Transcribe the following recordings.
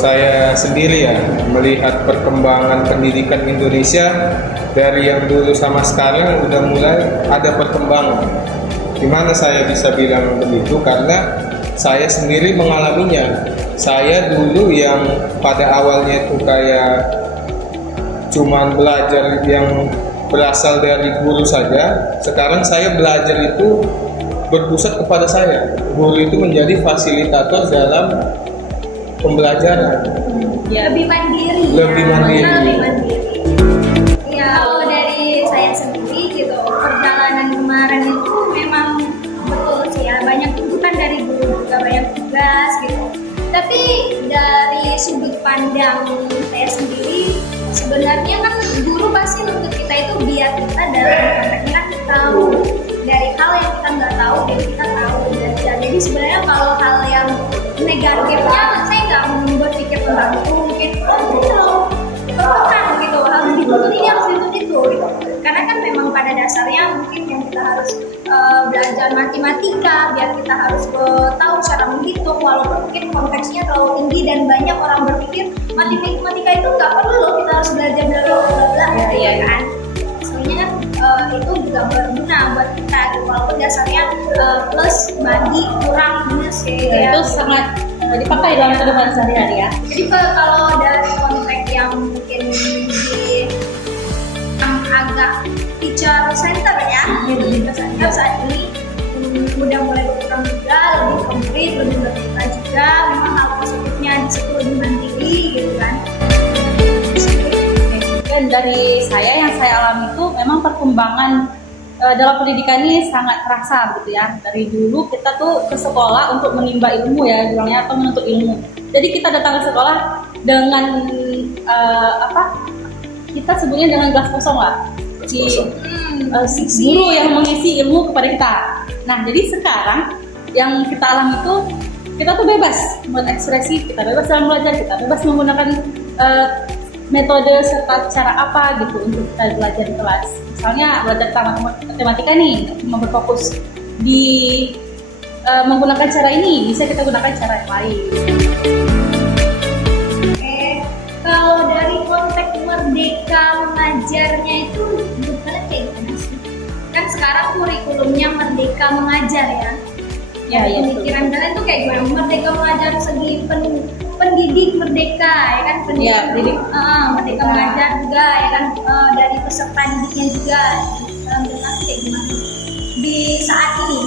saya sendiri ya, melihat perkembangan pendidikan Indonesia dari yang dulu sama sekarang udah mulai ada perkembangan. Gimana saya bisa bilang begitu? Karena saya sendiri mengalaminya. Saya dulu yang pada awalnya itu kayak cuman belajar yang berasal dari guru saja. Sekarang saya belajar itu berpusat kepada saya. Guru itu menjadi fasilitator dalam pembelajaran. Ya, lebih mandiri. Lebih mandiri. Lebih mandiri. Ya, kalau dari saya sendiri gitu, perjalanan kemarin itu memang betul sih ya, banyak tuntutan dari guru, juga banyak tugas gitu. Tapi dari sudut pandang saya sendiri, sebenarnya kan guru pasti nuntut kita itu biar kita dalam konteksnya kan tahu dari hal yang kita nggak tahu, jadi kita tahu belajar. Jadi sebenarnya kalau hal yang negatifnya saya nggak membuat pikir tentang itu, mungkin tertekan gitu, harus dituntut ini, harus dituntut itu gitu. Karena kan memang pada dasarnya mungkin yang kita harus belajar matematika, biar kita harus tahu cara menghitung, walaupun mungkin konteksnya terlalu tinggi dan banyak orang berpikir matematika itu nggak perlu loh, kita harus belajar bla bla bla gitu ya kan. Soalnya kan itu juga berguna buat kita gitu, walaupun dasarnya plus bagi kurang minus ya. Itu sangat dipakai dalam kehidupan sehari-hari ya. Jadi kalau dari konteks yang mungkin yang agak teacher center ya, gitu, teacher center saat ini udah mulai berkurang juga, lebih konkret, lebih terbuka juga. Memang hal positifnya di situ lebih mandiri gitu kan. Dan dari saya yang saya alami itu memang perkembangan dalam pendidikan ini sangat terasa gitu ya. Dari dulu kita tuh ke sekolah untuk menimba ilmu ya, bilangnya apa, menuntut ilmu. Jadi kita datang ke sekolah dengan kita sebutnya dengan gelas kosong lah. Si guru yang mengisi ilmu kepada kita. Nah, jadi sekarang yang kita alami itu kita tuh bebas buat ekspresi, kita bebas dalam belajar, kita bebas menggunakan metode serta cara apa gitu untuk kita belajar di kelas. Misalnya belajar tentang matematika nih, cuma berfokus di menggunakan cara ini, bisa kita gunakan cara yang lain. Kalau dari konteks merdeka mengajarnya itu bukannya kayak gimana sih? Kan sekarang kurikulumnya merdeka mengajar ya. Ya, pemikiran kalian tuh kayak gimana? Merdeka mengajar segi pendidik merdeka ya kan, pendidik, merdeka mengajar juga ya kan, dari peserta didiknya juga dalam bentuk kayak gimana di saat ini.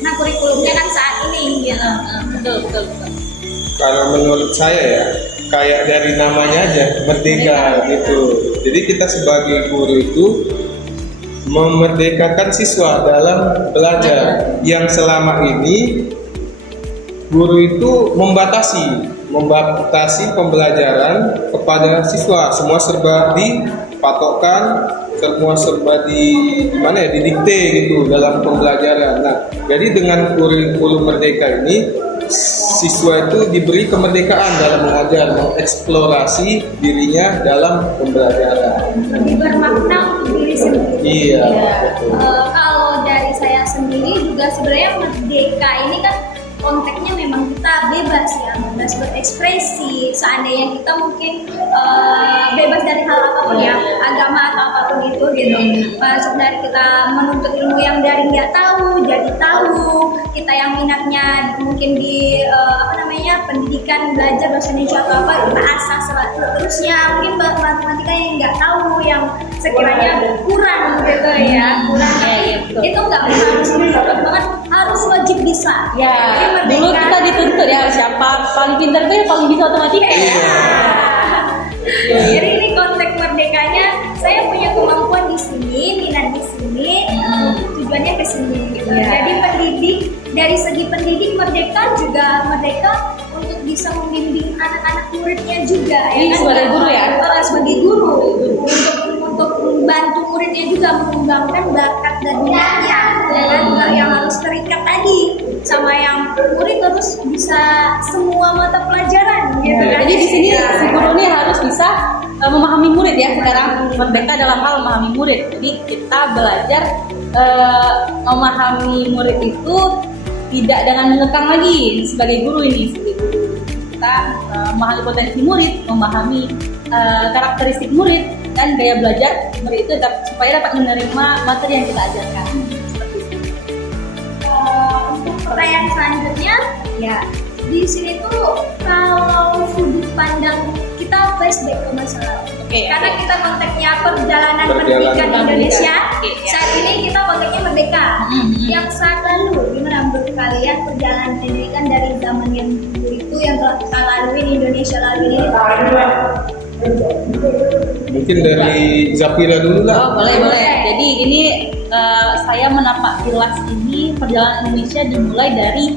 Nah, kurikulumnya kan saat ini gitu. Betul. Kalau menurut saya ya, kayak dari namanya aja, merdeka gitu. Jadi kita sebagai guru itu memerdekakan siswa dalam belajar, yang selama ini guru itu membatasi pembelajaran kepada siswa. Semua serba dipatokkan, semua serba didikte gitu dalam pembelajaran. Nah, jadi dengan kurikulum merdeka ini, siswa itu diberi kemerdekaan dalam mengajar, mengeksplorasi dirinya dalam pembelajaran. Lebih bermakna untuk diri sendiri. Iya. Betul. Kalau dari saya sendiri juga sebenarnya merdeka ini kan konteksnya memang kita bebas ya, bebas berekspresi. Seandainya kita mungkin bebas dari hal apapun ya, agama atau apapun itu gitu. Masuk dari kita menuntut ilmu yang dari nggak tahu jadi tahu, kita yang minatnya mungkin di pendidikan, belajar bahasa Indonesia atau apa, kita asah seterusnya. Mungkin matematika yang nggak tahu, yang sekiranya kurang gitu ya, kurang itu nggak harus banget, harus wajib bisa. Ya, dulu kita dituntut ya, siapa paling pintar tuh ya paling bisa matematika. Jadi ini konteks merdekanya, saya punya kemampuan di sini, minat di sini, tujuannya ke sini gitu. Jadi pendidik, dari segi pendidik merdeka juga merdeka untuk bisa membimbing anak-anak muridnya juga ya kan, sebagai guru ya, sebagai guru untuk membantu muridnya juga mengembangkan bakat dan minatnya ya kan, yang harus terikat tadi sama yang murid harus bisa semua mata pelajaran gitu kan. Jadi di sini si guru ini harus bisa memahami murid ya. Sekarang merdeka dalam hal memahami murid. Jadi kita belajar memahami murid itu tidak dengan mengekang lagi sebagai guru ini. kita memahami potensi murid, memahami karakteristik murid dan gaya belajar murid itu supaya dapat menerima materi yang kita ajarkan. Seperti itu. Untuk pertanyaan selanjutnya, ya di sini tuh kalau sudut pandang kita flashback ke masa lalu. Karena kita konteksnya perjalanan pendidikan Indonesia. Saat ini kita konteksnya merdeka. Yang saat lalu, gimana menurut kalian perjalanan pendidikan dari zaman yang dulu itu yang telah kita lalui di Indonesia lalu ini? Mungkin dari Zafira dulu lah. Oh, boleh. Jadi ini saya menapak kilas ini perjalanan Indonesia dimulai dari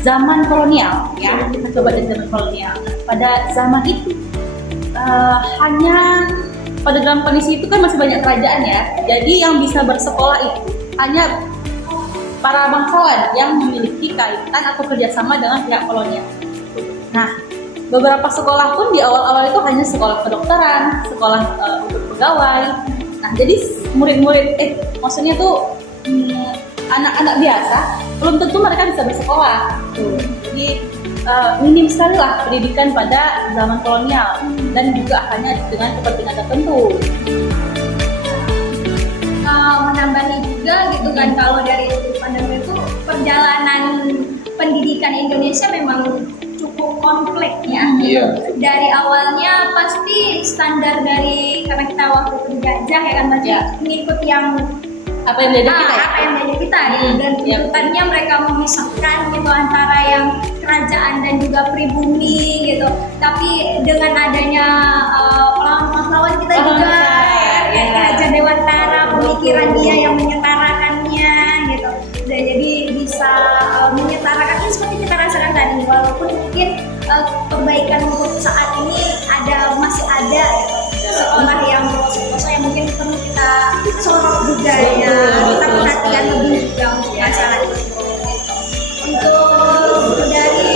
zaman kolonial, ya. Kita coba dari zaman kolonial. Pada zaman itu hanya pada dalam kondisi itu kan masih banyak kerajaan ya. Jadi yang bisa bersekolah itu hanya para bangsawan yang memiliki kaitan atau kerjasama dengan pihak kolonial. Nah, beberapa sekolah pun di awal-awal itu hanya sekolah kedokteran, sekolah untuk pegawai. Nah, jadi murid-murid, maksudnya tuh anak-anak biasa belum tentu mereka bisa bersekolah. Jadi minim sekali lah pendidikan pada zaman kolonial dan juga hanya dengan kepentingan tertentu. Menambahi juga gitu kan, kalau dari sudut pandang itu perjalanan pendidikan Indonesia memang cukup kompleks ya. Iya. Dari awalnya pasti standar dari, karena kita waktu penjajah ya kan, masih mengikut yang Apa yang beda kita? Apa yang beda kita gitu. Dan tuntutannya mereka memisahkan gitu antara yang kerajaan dan juga pribumi gitu. Tapi dengan adanya pahlawan kita juga kayak Raja Dewantara, pemikiran dia yang menyetarakannya gitu. Dan jadi bisa menyetarakannya seperti kita rasakan tadi, walaupun mungkin perbaikan untuk saat ini masih ada gitu. Sekolah yang pelosok-pelosok yang mungkin perlu kita sorot juga ya, kita perhatikan lebih juga untuk masalah itu. Untuk dari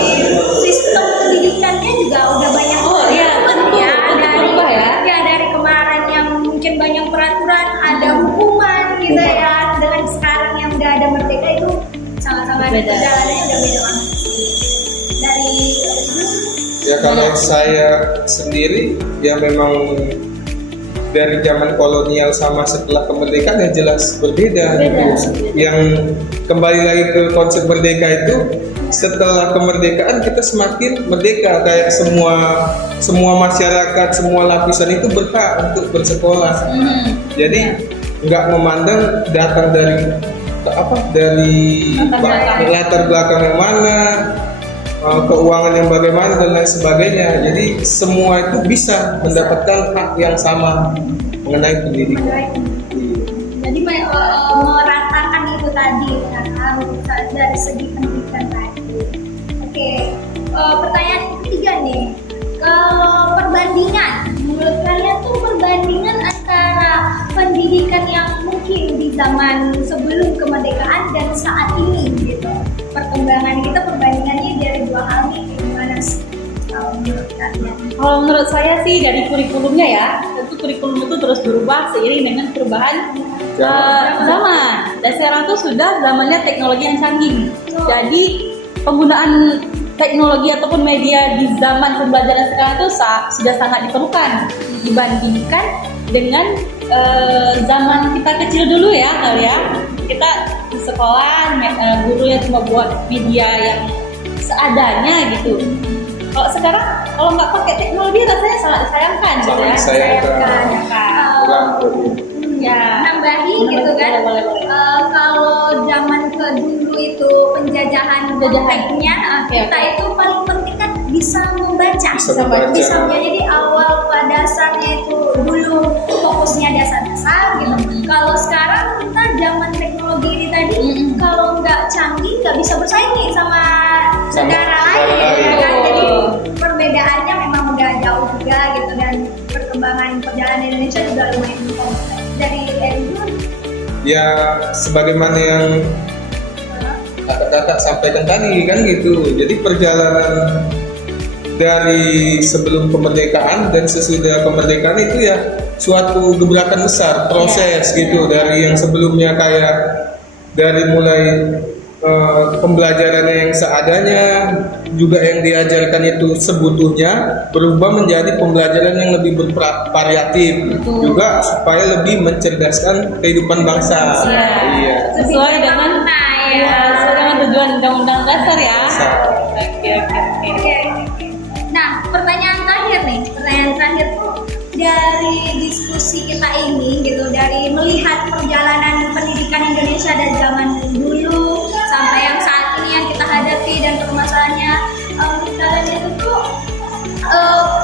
sistem pendidikannya juga udah banyak berubah ya. Ya dari kemarin yang mungkin banyak peraturan, ada hukuman gitu ya, dengan sekarang yang udah ada merdeka itu sama-sama ada perjalanannya udah beda banget. Dari Ya kalau saya sendiri ya memang dari zaman kolonial sama setelah kemerdekaan ya jelas berbeda. Yang kembali lagi ke konsep merdeka itu, setelah kemerdekaan kita semakin merdeka, kayak semua masyarakat, semua lapisan itu berhak untuk bersekolah. Jadi nggak memandang datang dari latar belakang yang mana, keuangan yang bagaimana dan lain sebagainya. Jadi semua itu bisa mendapatkan hak yang sama mengenai pendidikan. Jadi meratakan itu tadi kan dari segi pendidikan tadi. Oke, pertanyaan ketiga nih, kalau perbandingan, menurut kalian tuh perbandingan antara pendidikan yang mungkin di zaman sebelum kemerdekaan dan saat ini gitu, perkembangan kita perbandingannya dari dua hal ini gimana sih menurut kalian? Kalau menurut saya sih dari kurikulumnya ya, tentu kurikulum itu terus berubah seiring dengan perubahan zaman. Dan sekarang tuh sudah zamannya teknologi yang canggih. Jadi penggunaan teknologi ataupun media di zaman pembelajaran sekarang itu sudah sangat diperlukan dibandingkan dengan zaman kita kecil dulu ya, kita di sekolah gurunya cuma buat media yang seadanya gitu. Kalau sekarang kalau nggak pakai teknologi rasanya sangat disayangkan gitu ya. Disayangkan. Ya. Nambahi gitu kan. Boleh. Kalau zaman ke dulu itu penjajahan konteksnya, kita itu paling penting kan bisa membaca. Bisa jadi awal pada dasarnya itu dulu fokusnya dasar-dasar gitu. Kalau sekarang kita zaman teknologi ini tadi, kalau nggak canggih nggak bisa bersaing nih sama negara lain ya kan. Jadi perbedaannya memang udah jauh juga gitu, dan perkembangan perjalanan Indonesia juga lumayan kompleks. Dari dulu ya sebagaimana yang kakak sampaikan tadi kan gitu. Jadi perjalanan dari sebelum kemerdekaan dan sesudah kemerdekaan itu ya suatu gebrakan besar, proses gitu. Dari yang sebelumnya kayak dari mulai pembelajarannya yang seadanya, juga yang diajarkan itu sebutuhnya, berubah menjadi pembelajaran yang lebih bervariatif, juga supaya lebih mencerdaskan kehidupan bangsa. Iya. Sesuai dengan sesuai dengan tujuan Undang-Undang Dasar ya. Oke. Oke. Nah, pertanyaan terakhir tuh dari diskusi kita ini gitu, dari melihat perjalanan pendidikan Indonesia dari zaman dulu sampai yang saat ini yang kita hadapi dan permasalahannya, kalian itu tuh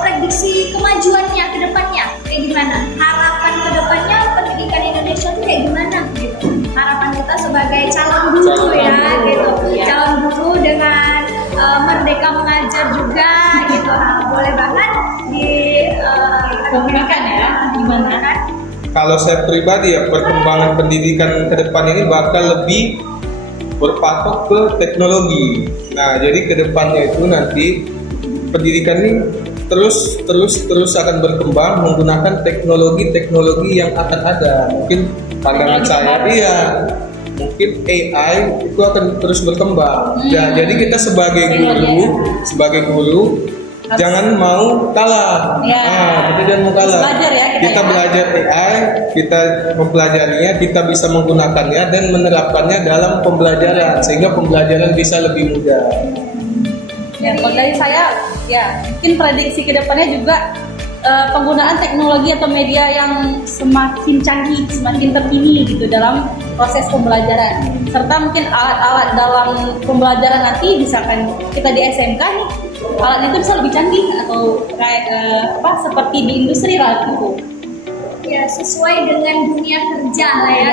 prediksi kemajuannya ke depannya kayak gimana? Harapan ke depannya pendidikan Indonesia tuh kayak gimana gitu? Harapan kita sebagai calon guru ya gitu, calon guru dengan merdeka mengajar juga gitu. Boleh banget Komunikasikan ya, gimana? Kalau saya pribadi ya, perkembangan pendidikan ke depan ini bakal lebih berpatok ke teknologi. Nah, jadi ke depannya itu nanti pendidikan ini terus akan berkembang menggunakan teknologi yang akan ada. Mungkin pandangan saya dia mungkin AI itu akan terus berkembang. Ya, jadi kita sebagai guru jangan mau kalah. Kita jangan mau kalah. Belajar ya, kita belajar AI, kita mempelajarinya, kita bisa menggunakannya dan menerapkannya dalam pembelajaran sehingga pembelajaran bisa lebih mudah. Ya, kalau dari saya, ya mungkin prediksi kedepannya juga penggunaan teknologi atau media yang semakin canggih, semakin terkini gitu dalam proses pembelajaran. Serta mungkin alat-alat dalam pembelajaran nanti, misalkan kita di SMK nih, alat itu bisa lebih canggih atau kayak seperti di industri lah gitu. Ya, sesuai dengan dunia kerja lah ya.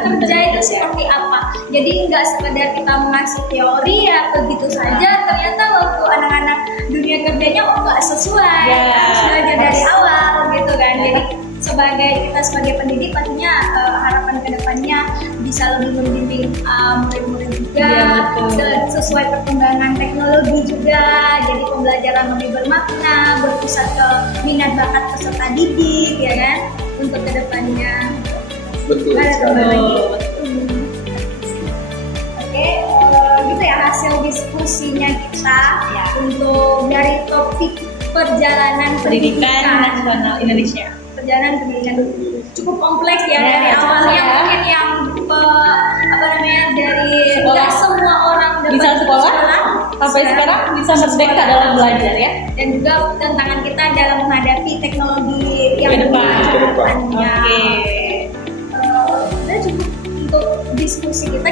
Tuntutan kerja itu seperti apa? Jadi nggak sekedar kita mengasih teori ya begitu saja. Ternyata waktu anak-anak dunia kerjanya nggak sesuai. Harus belajar dari awal gitu kan. Jadi kita sebagai pendidik pastinya harapan kedepannya bisa lebih membimbing murid-murid juga sesuai perkembangan teknologi juga. Jadi pembelajaran lebih bermakna, berpusat ke minat bakat peserta didik ya kan. Untuk kedepannya. Betul Ada sekali. tambah lagi. Oke, gitu ya hasil diskusinya kita untuk dari topik perjalanan Pendidikan nasional Indonesia. Perjalanan pendidikan cukup kompleks ya, dari cukup awalnya ya. mungkin yang dari nggak semua orang bisa dapat sekolah sampai sekarang bisa merdeka dalam belajar ya. Dan juga tantangan kita dalam menghadapi teknologi yang Ke depan. maju ke depannya. Oke. Udah cukup untuk diskusi kita